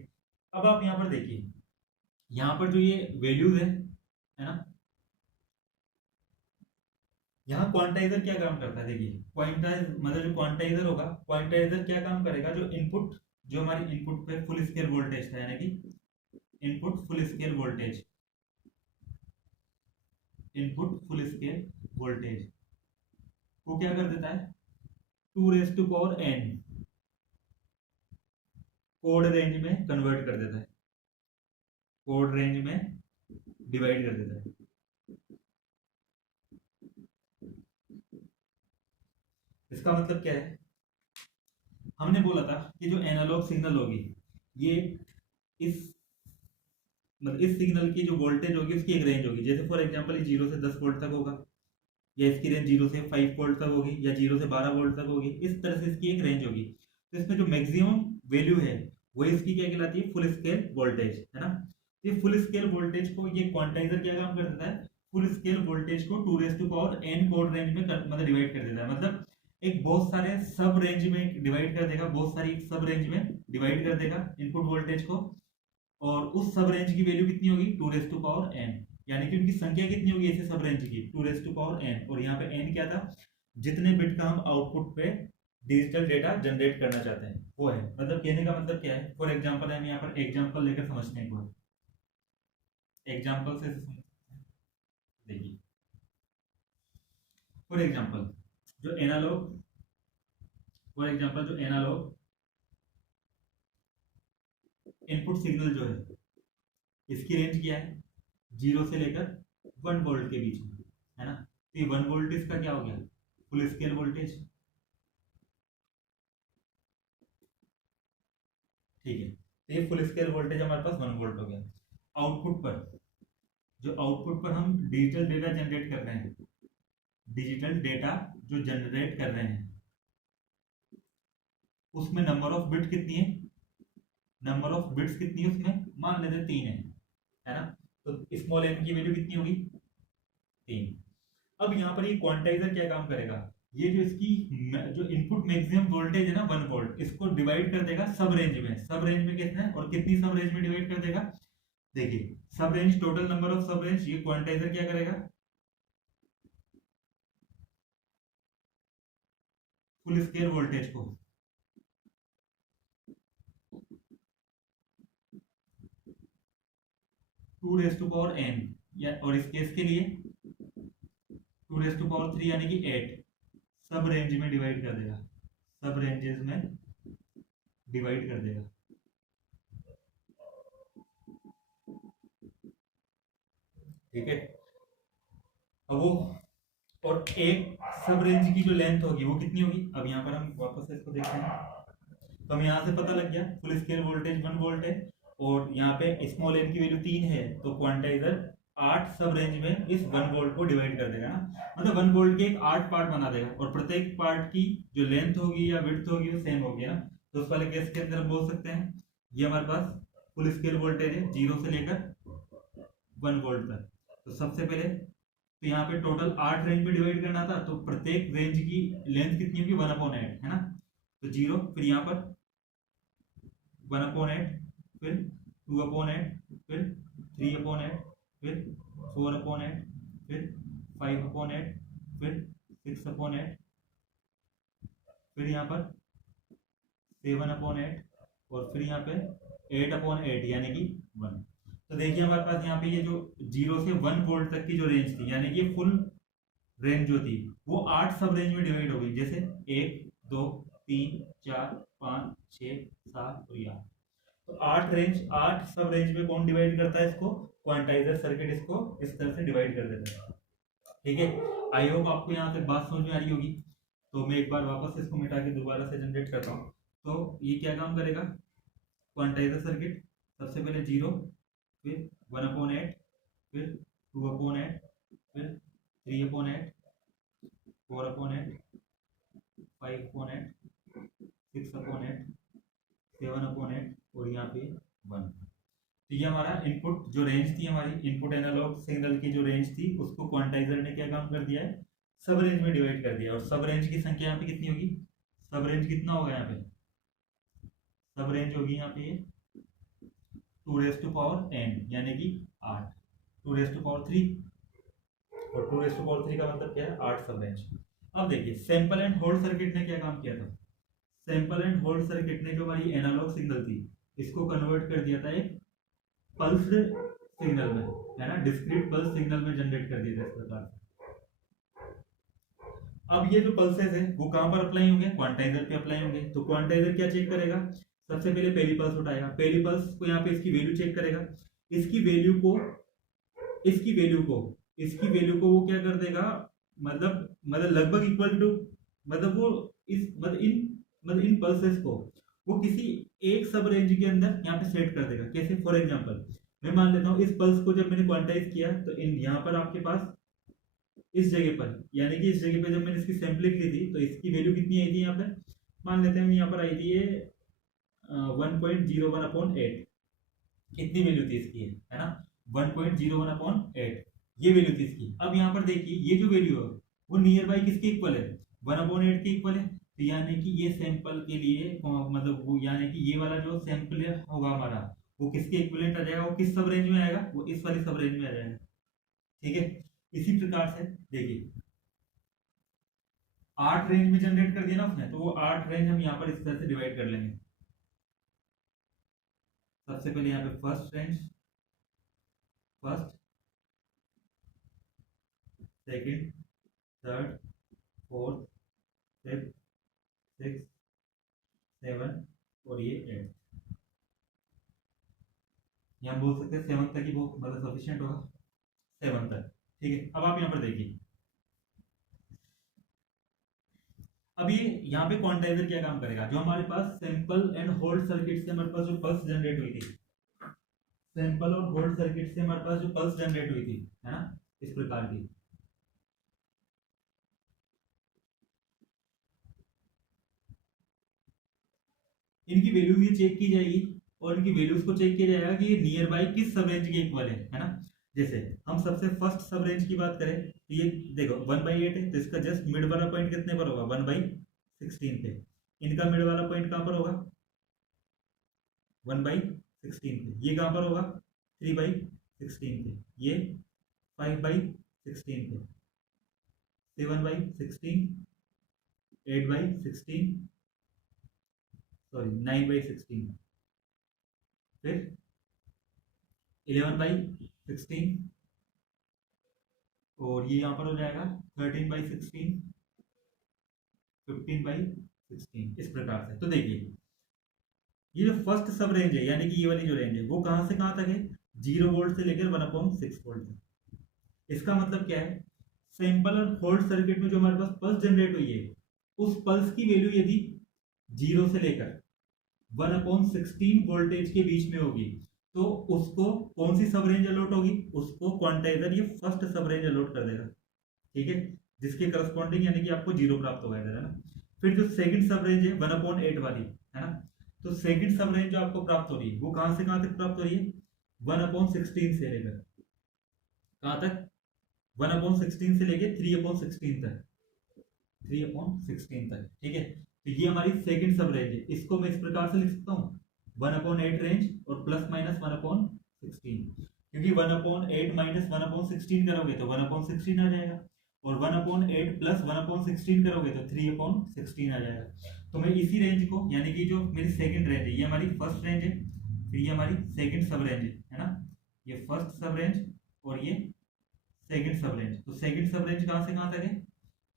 अब आप यहां पर देखिए, यहां पर जो ये वैल्यूज है ना, यहाँ क्वांटाइजर क्या काम करता है, देखिए क्वांटाइज मतलब जो क्वांटाइजर होगा, क्वांटाइजर क्या काम करेगा, जो इनपुट, जो हमारी इनपुट पे फुल स्केल वोल्टेज था, यानी कि input full scale voltage, input full scale voltage को क्या कर देता है, 2 raised to power n code range में कन्वर्ट कर देता है, कोड रेंज में डिवाइड कर देता है। इसका मतलब क्या है, हमने बोला था कि जो एनालॉग सिग्नल होगी ये इस मतलब इस सिग्नल की जो वोल्टेज होगी उसकी एक रेंज होगी, जैसे फॉर एग्जांपल ये 0 से 10 वोल्ट तक होगा, या इसकी रेंज 0 से 5 वोल्ट तक होगी, या 0 से 12 वोल्ट तक होगी, इस तरह से इसकी एक रेंज होगी। तो इसमें जो मैक्सिमम वैल्यू है वो इसकी क्या कहलाती है, फुल स्केल वोल्टेज, है ना। तो ये फुल स्केल वोल्टेज को ये क्वांटाइजर क्या काम कर देता है, फुल स्केल वोल्टेज को 2 raised to power n code range में मतलब डिवाइड कर देता है, मतलब एक बहुत सारे सब रेंज में डिवाइड कर देगा, बहुत सारी सब रेंज में डिवाइड कर देगा इनपुट वोल्टेज को, और उस सब रेंज की वैल्यू कितनी होगी, 2 raised to power n, यानी कि उनकी संख्या कितनी होगी ऐसे सब रेंज की, 2 raised to power n, और यहाँ पे n क्या था, जितने बिट का हम आउटपुट पे डिजिटल डेटा जनरेट करना चाहते हैं वो है। मतलब कहने का मतलब क्या है, फॉर एग्जांपल हम यहाँ पर एग्जांपल लेकर समझते हैं, एक बार एग्जांपल से देखिए। फॉर एग्जांपल जो एनालॉग, फॉर एग्जांपल जो एनालॉग इनपुट सिग्नल जो है इसकी रेंज क्या है, 0 से लेकर 1 वोल्ट के बीच में, है ना। तो ये 1 वोल्ट इसका क्या हो गया, फुल स्केल वोल्टेज। ठीक है, तो ये फुल स्केल वोल्टेज हमारे पास 1 वोल्ट हो गया। आउटपुट पर, जो आउटपुट पर हम डिजिटल डेटा जनरेट कर रहे हैं, डिजिटल डेटा जो जनरेट कर रहे हैं उसमें नंबर ऑफ बिट कितनी है, नंबर ऑफ बिट्स कितनी है उसमें, मान लेते हैं 3 है ना। तो स्मॉल n की वैल्यू कितनी होगी, 3। अब यहाँ पर ये क्वांटाइजर क्या काम करेगा, ये जो इसकी जो इनपुट मैक्सिमम वोल्टेज है ना 1 वोल्ट, इसको डिवाइड कर देगा सब रेंज में, सब रेंज में कितना है और कितनी सब रेंज में डिवाइड कर देगा, देखिए सब रेंज, टोटल नंबर ऑफ सब रेंज, ये क्वांटाइजर क्या करेगा, फुल स्केल वोल्टेज को 2 raised to power n, या और इस केस के लिए 2 raised to power 3 यानी कि 8 सब रेंज में डिवाइड कर देगा, सब रेंजेस में डिवाइड कर देगा। ठीक है, अब वो और एक सब रेंज की जो लेंथ होगी वो कितनी होगी, अब यहाँ पर हम वापस से इसको देखते हैं, तो हम यहाँ से पता लग गया फुल स्केल वोल्टेज 1 वोल्ट है, और यहाँ पे स्मॉल n की वैल्यू 3 है, तो क्वांटाइजर 8 सब रेंज में इस 1 वोल्ट को डिवाइड कर देगा ना, मतलब 1 वोल्ट के एक 8 पार्ट बना देगा, और प्रत्येक पार्ट की जो लेंथ होगी या विड्थ होगी वो सेम होगी ना। तो उस वाले केस के अंदर बोल सकते हैं ये हमारे पास फुल स्केल वोल्टेज है 0 से लेकर 1 वोल्ट तक। तो सबसे पहले तो यहाँ पे टोटल 8 रेंज में डिवाइड करना था, तो प्रत्येक रेंज की लेंथ कितनी होगी, 1/8, है ना। तो 0, फिर यहाँ पर 1/8, फिर 2/8, फिर 3/8, फिर 4/8, फिर 5/8, फिर 6/8, फिर यहाँ पर 7/8, और फिर यहाँ पे 8/8 यानी कि 1। तो देखिए हमारे पास यहाँ पे ये जो 0 से 1 वोल्ट तक की जो रेंज थी, यानी कि ये फुल रेंज जो थी वो 8 सब रेंज में डिवाइड हो गई, जैसे 1 2 3 4 5 6 7 और 8। तो 8 सब रेंज में कौन डिवाइड करता है इसको? क्वांटाइजर सर्किट इसको इस तरह से डिवाइड कर देता है। ठीक है, आई होप आपको यहाँ तक बात समझ में आ रही होगी। तो मैं एक बार वापस इसको मिटा के दोबारा से जनरेट करता हूँ। तो ये क्या काम करेगा? क्वांटाइजर सर्किट सबसे पहले 0, फिर 1/8, फिर 2/8, फिर 3/8, 4/8, 5/8, 6/8, 7/8 और यहाँ पे 1। तो ये हमारा इनपुट जो रेंज थी, हमारी इनपुट एनालॉग सिग्नल की जो रेंज थी, उसको क्वांटाइजर ने क्या काम कर दिया है? सब रेंज में डिवाइड कर दिया। और सब रेंज की संख्या यहाँ पे कितनी होगी? सब रेंज कितना होगा यहाँ पे? सब रेंज होगी यहाँ पे 2n, यानी कि 8, 2 3, और 2 3 का मतलब क्या है? 8 सब रेंज। अब देखिए सैंपल एंड होल्ड सर्किट ने क्या काम किया था? सैंपल एंड होल्ड सर्किट ने जो हमारी एनालॉग सिग्नल थी, इसको कन्वर्ट कर दिया था एक पल्स्ड सिग्नल में, है ना, डिस्क्रीट पल्स सिग्नल में जनरेट कर दिया था इस प्रकार से। अब ये जो पल्सेस है वो कहां पर अप्लाई होंगे? क्वांटाइजर पे अप्लाई होंगे। तो क्वांटाइजर क्या चेक करेगा? सबसे पहले पहली पल्स उठाएगा, पहली पल्स को यहाँ पे इसकी वैल्यू चेक करेगा, इसकी वैल्यू को वो क्या कर देगा? मतलब लगभग इक्वल टू, मतलब वो इस इन पल्सेस को वो किसी एक सब रेंज के अंदर यहाँ पे सेट कर देगा। कैसे? फॉर एग्जांपल मैं मान लेता हूँ इस पल्स को जब मैंने क्वांटाइज किया, तो इन यहाँ पर आपके पास इस जगह पर, यानी कि इस जगह पे जब मैंने इसकी सैंपलिंग की थी, तो इसकी वैल्यू कितनी आई थी? यहाँ पे मान लेते हैं यहाँ पर आई थी ये 1.01/8। कितनी वैल्यू थी इसकी, है ना? 1.01/8 ये वैल्यू थी इसकी। अब यहाँ पर देखिए ये जो वैल्यू है वो नियर बाई किसके इक्वल है? 1/8 के इक्वल है। तो यानी कि ये सैंपल के लिए मतलब वो, यानी कि ये वाला जो सैंपल होगा हमारा, वो किसके इक्विवेलेंट आ जाएगा? वो किस सब रेंज में आएगा? वो इस वाली सब रेंज में आ जाएगा। ठीक है, इसी प्रकार से देखिए 8 रेंज में जनरेट कर दिया ना उसने, तो वो 8 रेंज हम यहाँ पर इस तरह से डिवाइड कर लेंगे। सबसे पहले यहाँ पे first range, first, second, third, fourth, fifth, 6, 7 और ये 8। यहाँ बोल सकते हैं 7 तक ही वो मतलब सफिशिएंट होगा, 7 तक। ठीक है, अब आप यहाँ पर देखिए, अब ये यहाँ पे क्वांटाइजर क्या काम करेगा? जो हमारे पास सैंपल एंड होल्ड सर्किट से हमारे पास जो पल्स जनरेट हुई थी, सैंपल और होल्ड सर्किट से हमारे पास जो पल्स जनरेट हुई थी, है ना, इस प्रकार की, इनकी वैल्यूज ये चेक की जाएगी और इनकी वैल्यूज को चेक किया जाएगा कि ये नियर बाई किस सब रेंज के इक्वल है ना। जैसे हम सबसे फर्स्ट सब रेंज की बात करें तो ये देखो 1/8 है, तो इसका जस्ट मिड वाला पॉइंट कितने पर होगा? 1/16 पे। इनका मिड वाला पॉइंट कहां पर होगा? 1/16 पे। ये कहां पर होगा? 3/16 पे। ये 5/16 पे, 7/16, 8/16, सॉरी 9/16, फिर 11/16 और ये यहाँ पर हो जाएगा 13/16, 15/16, इस प्रकार से। तो देखिए ये जो फर्स्ट सब रेंज है, यानी कि ये वाली जो रेंज है, वो कहां से कहां तक है? 0 वोल्ट से लेकर 1/6 वोल्ट तक। इसका मतलब क्या है? सैंपल और होल्ड सर्किट में जो हमारे पास पल्स जनरेट हुई है, उस पल्स की वैल्यू यदि 0 से लेकर 1/16 वोल्टेज के बीच में होगी, तो उसको कौन सी सब रेंज अलॉट होगी? उसको क्वांटाइजर ये फर्स्ट सब रेंज अलॉट कर देगा। ठीक है, जिसके करस्पॉन्डिंग यानी कि आपको 0 प्राप्त होगा इधर, है ना। फिर जो सेकंड सब रेंज है 1/8 वाली, है ना, तो सेकंड सब रेंज जो आपको प्राप्त हो रही है वो कहां से कहां तक प्राप्त हो रही है? 1/16 से लेकर कहां तक? 1/16 से लेकर 3/16 तक, 3/16 तक। ठीक है, तो ये हमारी सेकंड सब रेंज है। इसको मैं इस प्रकार से लिख सकता हूँ 1/8 रेंज और प्लस माइनस 1/16, क्योंकि 1/8 माइनस 1/16 करोगे तो 1/16 आ जाएगा, और 1/8 प्लस 1/16 करोगे तो 3/16 आ जाएगा। तो मैं इसी रेंज को, यानी कि जो मेरी सेकंड रेंज है, ये हमारी फर्स्ट रेंज है, फिर ये हमारी सेकंड सब रेंज है ना, ये फर्स्ट सब रेंज और ये सेकंड सब रेंज। तो सेकंड सब रेंज कहाँ से कहाँ तक है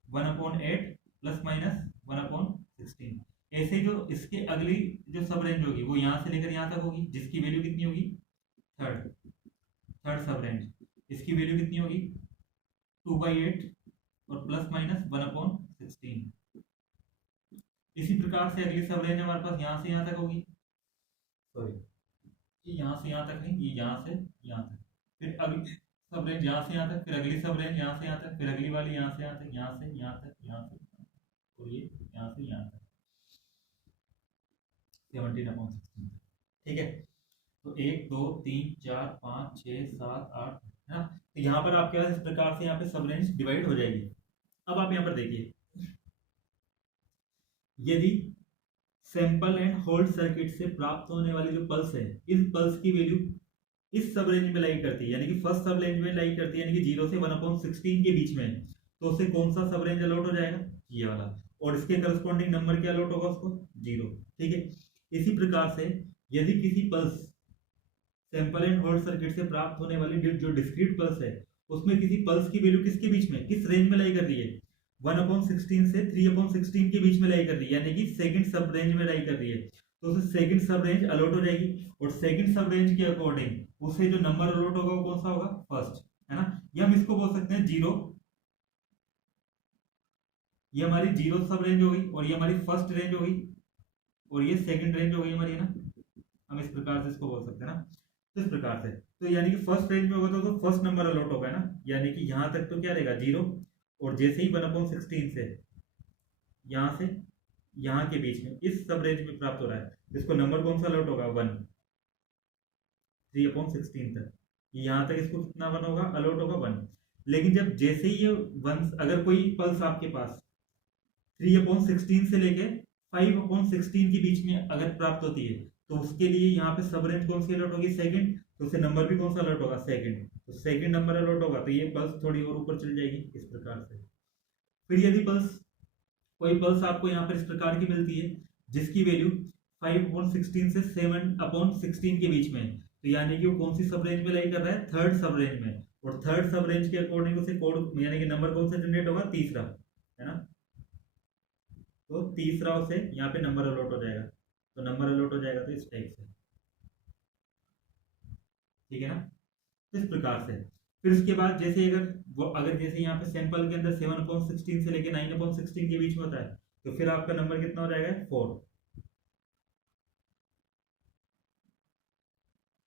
1/8 प्लस माइनस 1/16। ऐसे जो इसके अगली जो सब रेंज होगी वो यहाँ से लेकर यहाँ तक होगी, जिसकी वैल्यू कितनी होगी थर्ड सब रेंज, इसकी वैल्यू कितनी होगी 2/8 और प्लस माइनस 1/16। इसी प्रकार से अगली सब रेंज हमारे पास यहाँ से यहाँ तक होगी, सॉरी ये यहाँ से यहाँ तक नहीं, ये यहाँ से यहाँ तक, फिर अगली सब रेंज यहाँ से यहाँ तक, फिर अगली सब रेंज यहाँ से यहाँ तक, फिर अगली वाली यहाँ से यहाँ तक, यहाँ से यहाँ तक, यहाँ से और ये यहाँ से यहाँ तक 17/16। ठीक है, तो 1 2 3 4 5 6 7 8 है ना। तो यहाँ पर आपके पास इस प्रकार से यहाँ पे सब रेंज डिवाइड हो जाएगी। अब आप यहाँ पर देखिए, यदि सैंपल एंड होल्ड सर्किट से प्राप्त होने वाली जो पल्स है, इस पल्स की वैल्यू इस सब रेंज में लाई करती है, यानी कि फर्स्ट सब रेंज में लाई करती है, यानी कि 0 से 1/16 के बीच में, तो उसे कौन सा सब रेंज अलॉट हो जाएगा ये वाला, और इसके करस्पॉन्डिंग नंबर क्या अलॉट होगा उसको 0। ठीक है, इसी प्रकार से यदि किसी pulse sample and hold circuit से प्राप्त होने वाली जो डिस्क्रीट पल्स है, उसमें किसी पल्स की वैल्यू किसके बीच में, किस रेंज में लाई कर रही है 1/16 से 3/16 के बीच में लाई कर रही है, यानी कि सेकंड सब रेंज में लाई कर रही है, तो उसे सेकंड सब रेंज अलॉट हो जाएगी। और सेकंड सब रेंज के अकॉर्डिंग उसे जो नंबर अलॉट होगा वो कौन सा होगा फर्स्ट, है ना। ये हम इसको बोल सकते हैं 0, ये हमारी 0 सब रेंज हो गई, और ये हमारी फर्स्ट रेंज हो गई, और ये सेकंड रेंज हो गई हमारी, है ना। हम इस प्रकार से इसको बोल सकते हैं ना, तो इस प्रकार से, तो यानी कि फर्स्ट रेंज में होगा तो फर्स्ट नंबर अलॉट होगा ना, यानी कि यहाँ तक तो क्या रहेगा 0, और जैसे ही 1/16 से यहाँ से यहाँ के बीच में इस सब रेंज में प्राप्त हो रहा है, इसको नंबर कौन सा अलॉट होगा 1, 3/16 तक, यहाँ तक इसको कितना 1 होगा अलॉट होगा 1। लेकिन जब जैसे ही ये 1, अगर कोई पल्स आपके पास 3/16 से लेके 5/16 के बीच में अगर प्राप्त होती है, तो उसके लिए यहाँ पे सब रेंज कौन सी अलॉट होगी सेकंड, तो उसे नंबर भी कौन सा अलॉट होगा सेकंड, तो सेकंड नंबर अलॉट होगा, तो ये पल्स थोड़ी और ऊपर चल जाएगी इस प्रकार से। फिर यदि कोई पल्स आपको यहाँ पर इस प्रकार की मिलती है जिसकी वैल्यू 5/16 से 7/16 के बीच में, तो यानी कि वो कौन सी सब रेंज में लाई कर रहा है थर्ड सब रेंज में, और थर्ड सब रेंज के अकॉर्डिंग उसे कोड यानी कि नंबर कौन सा जनरेट होगा तीसरा, है ना। तो तीसरा उसे यहाँ पे नंबर अलॉट हो जाएगा, तो नंबर अलॉट हो जाएगा तो इस टाइप से, ठीक है ना। तो इस प्रकार से फिर उसके बाद जैसे अगर जैसे यहाँ पे सैंपल के अंदर 7/16 से लेके 9/16 के बीच में होता है, तो फिर आपका नंबर कितना हो जाएगा 4।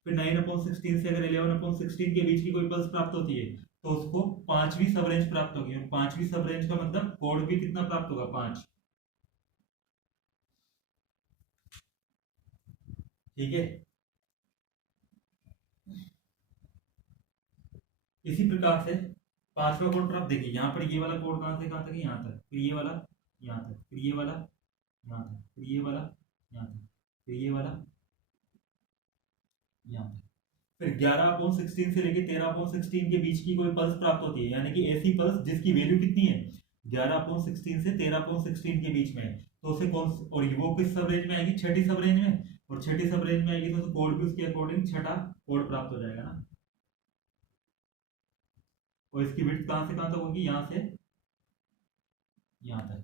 फिर 9/16 से अगर 11/16 के बीच की कोई पल्स प्राप्त होती है, तो उसको पांचवी सब रेंज प्राप्त होगी, और पांचवी सब रेंज का मतलब कोड भी कितना प्राप्त होगा 5। ठीक है, इसी प्रकार से पांचवा कोड प्राप्त, देखिए यहाँ पर ये वाला कोड कहां से कहां तक है यहाँ तक, फिर ये वाला यहाँ तक, फिर ये वाला यहाँ तक, फिर ये वाला यहाँ तक, फिर ये वाला यहाँ तक, फिर 11/16 से लेके 13/16 के बीच की कोई पल्स प्राप्त होती है, यानी कि ऐसी पल्स जिसकी वैल्यू कितनी है 11/16 से 13/16 के बीच में, तो उसे और वो किस सब रेंज में आएगी छठी सब रेंज में, और छठी सब रेंज में आएगी तो कोड भी उसके अकॉर्डिंग छठा कोड प्राप्त हो जाएगा ना। और इसकी विड्थ कहां से कहां तक होगी यहाँ से यहाँ तक।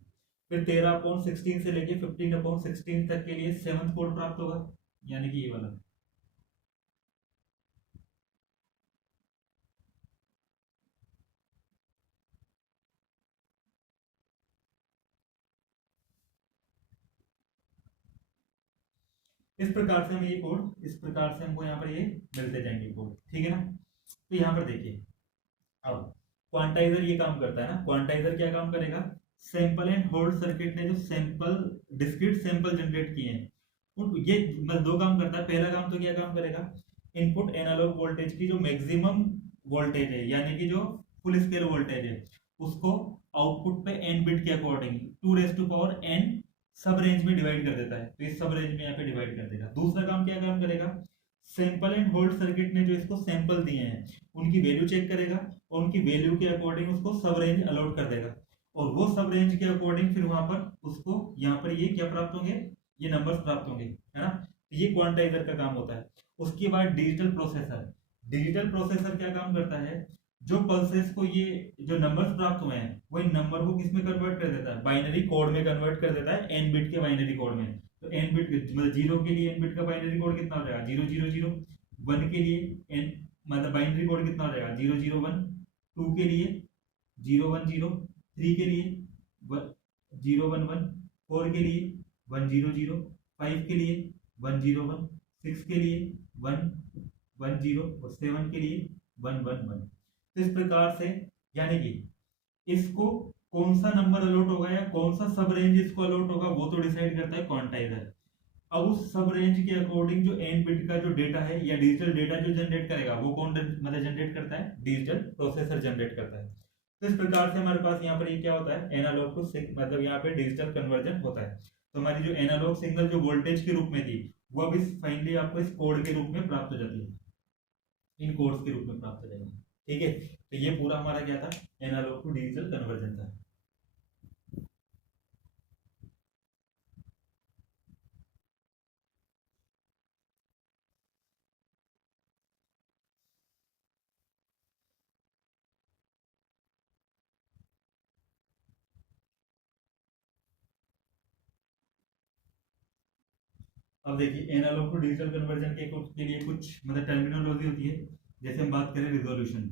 फिर 13/16 से लेके 15/16 तक के लिए 7th कोड प्राप्त होगा, यानी कि ये वाला। इस प्रकार से हम ये कोड, इस प्रकार से हमको यहाँ पर ये मिलते जाएंगे कोड, ठीक है ना। तो यहाँ पर देखिए, अब क्वांटाइजर ये काम करता है ना, क्वांटाइजर क्या काम करेगा, सैंपल एंड होल्ड सर्किट ने जो डिस्क्रीट सैंपल जनरेट किए हैं, ये मतलब दो काम करता है। पहला काम तो क्या काम करेगा, इनपुट एनालॉग वोल्टेज की जो मैक्सिमम वोल्टेज है, यानी कि जो फुल स्केल वोल्टेज है, उसको आउटपुट पे एन बिट के अकॉर्डिंग 2n सब रेंज में डिवाइड कर देता है, तो इस सब रेंज में यहाँ पे डिवाइड कर देगा। दूसरा काम क्या काम करेगा, सैंपल एंड होल्ड सर्किट ने जो इसको सैंपल दिए हैं उनकी वैल्यू चेक करेगा, और उनकी वैल्यू के अकॉर्डिंग उसको सब रेंज अलॉट कर देगा, और वो सब रेंज के अकॉर्डिंग फिर वहां पर उसको यहाँ पर ये क्या प्राप्त होंगे, ये नंबर्स प्राप्त होंगे, है ना। तो ये क्वांटाइजर का काम होता है। उसके बाद डिजिटल प्रोसेसर, डिजिटल प्रोसेसर क्या काम करता है, जो पल्सेस को, ये जो नंबर्स प्राप्त हुए हैं वो इन नंबर को किस में कन्वर्ट कर देता है, बाइनरी कोड में कन्वर्ट कर देता है, एन बिट के बाइनरी कोड में। तो एन बिट मतलब जीरो के लिए एन बिट का बाइनरी कोड कितना हो जाएगा, 000। वन के लिए एन मतलब बाइनरी कोड कितना हो जाएगा, 001। टू के लिए 010। थ्री के लिए 011। फोर के लिए 100। फाइव के लिए 101। सिक्स के लिए 110 और सेवन के लिए 111। तो इस प्रकार से, यानी कि इसको कौन सा नंबर अलॉट होगा या कौन सा सब रेंज इसको अलॉट होगा वो तो डिसाइड करता है क्वांटाइजर। अब उस सब रेंज के अकॉर्डिंग जो एन बिट का जो डेटा है या डिजिटल डेटा जो जनरेट करेगा वो कौन मतलब जनरेट करता है, डिजिटल प्रोसेसर जनरेट करता है। तो इस प्रकार से हमारे पास यहाँ पर ये क्या होता है, एनालॉग टू मतलब यहाँ पे डिजिटल कन्वर्जन होता है। तो हमारी जो एनालॉग सिग्नल जो वोल्टेज के रूप में थी वो अब इस फाइनली आपको इस कोड के रूप में प्राप्त हो जाती है, इन कोड्स के रूप में प्राप्त हो जाएगी। ठीक है, तो ये पूरा हमारा क्या था, एनालॉग टू डिजिटल कन्वर्जन था। अब देखिए एनालॉग टू डिजिटल कन्वर्जन के लिए कुछ मतलब टर्मिनोलॉजी होती है। जैसे हम बात करें रिजोल्यूशन,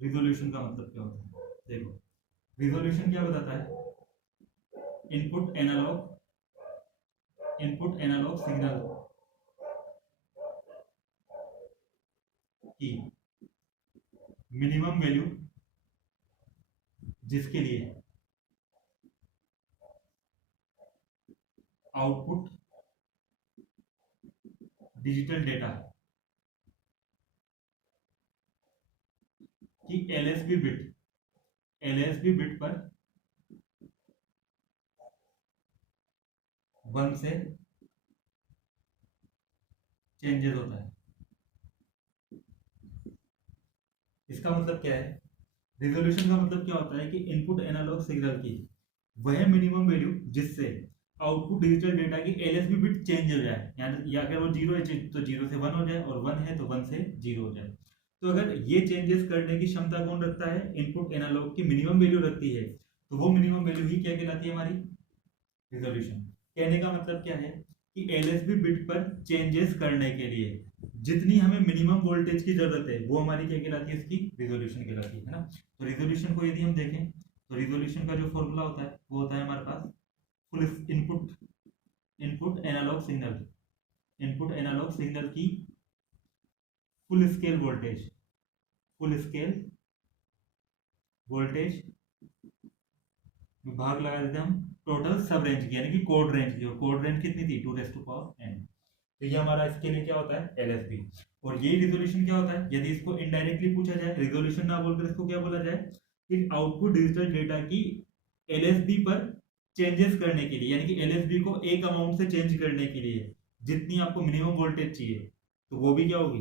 रिजोल्यूशन का मतलब क्या होता है, देखो रिजोल्यूशन क्या बताता है, इनपुट एनालॉग सिग्नल की मिनिमम वैल्यू जिसके लिए आउटपुट डिजिटल डेटा कि एलएसबी बिट पर 1 से चेंजेस होता है। इसका मतलब क्या है, रिजोल्यूशन का मतलब क्या होता है कि इनपुट एनालॉग सिग्नल की वह मिनिमम वैल्यू जिससे आउटपुट डिजिटल डेटा की एलएसबी बिट चेंज हो जाए, यानी या अगर वो जीरो है तो जीरो से वन हो जाए और वन है तो वन से जीरो हो जाए। तो अगर ये चेंजेस करने की क्षमता कौन रखता है, इनपुट एनालॉग की मिनिमम वैल्यू रखती है, तो वो मिनिमम वैल्यू ही क्या कहलाती है, हमारी रिजोल्यूशन। कहने का मतलब क्या है कि एलएसबी बिट पर चेंजेस करने के लिए जितनी हमें मिनिमम वोल्टेज की जरूरत है वो हमारी क्या कहलाती है, इसकी रिजोल्यूशन कहलाती है ना। तो रिजोल्यूशन को यदि हम देखें तो रिजोल्यूशन का जो फॉर्मूला होता है वो होता है हमारे पास फुल इनपुट एनालॉग सिग्नल की फुल स्केल वोल्टेज भाग लगा देते हैं हम टोटल सब रेंज की, यानी कि कोड रेंज की। कोड रेंज कितनी थी, 2⁻n। तो ये हमारा इसके लिए क्या होता है, एलएसबी। और ये रिजोल्यूशन क्या होता है, यदि इसको इनडायरेक्टली पूछा जाए, रिजोल्यूशन ना बोलकर इसको क्या बोला जाए कि आउटपुट डिजिटल डेटा की एलएसबी पर चेंजेस करने के लिए, यानी कि एलएसबी को एक अमाउंट से चेंज करने के लिए जितनी आपको मिनिमम वोल्टेज चाहिए तो वो भी क्या होगी,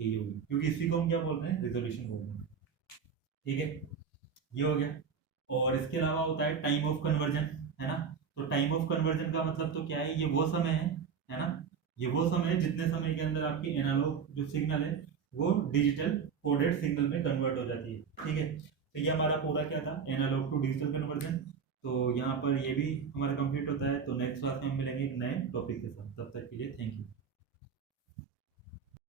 यही होगी, क्योंकि इसी को हम क्या बोल रहे हैं, रिजोल्यूशन बोल रहे हैं। ठीक है, ये हो गया। और इसके अलावा होता है टाइम ऑफ कन्वर्जन, है ना। तो टाइम ऑफ कन्वर्जन का मतलब तो क्या है, ये वो समय है ना, ये वो समय है जितने समय के अंदर आपकी एनालॉग जो सिग्नल है वो डिजिटल कोडेड सिग्नल में कन्वर्ट हो जाती है। ठीक है, तो ये हमारा पूरा क्या था, एनालॉग टू डिजिटल कन्वर्जन। तो यहाँ पर ये भी हमारा कंप्लीट होता है। तो नेक्स्ट क्लास में हम मिलेंगे एक नए टॉपिक के साथ, तब तक के लिए थैंक यू।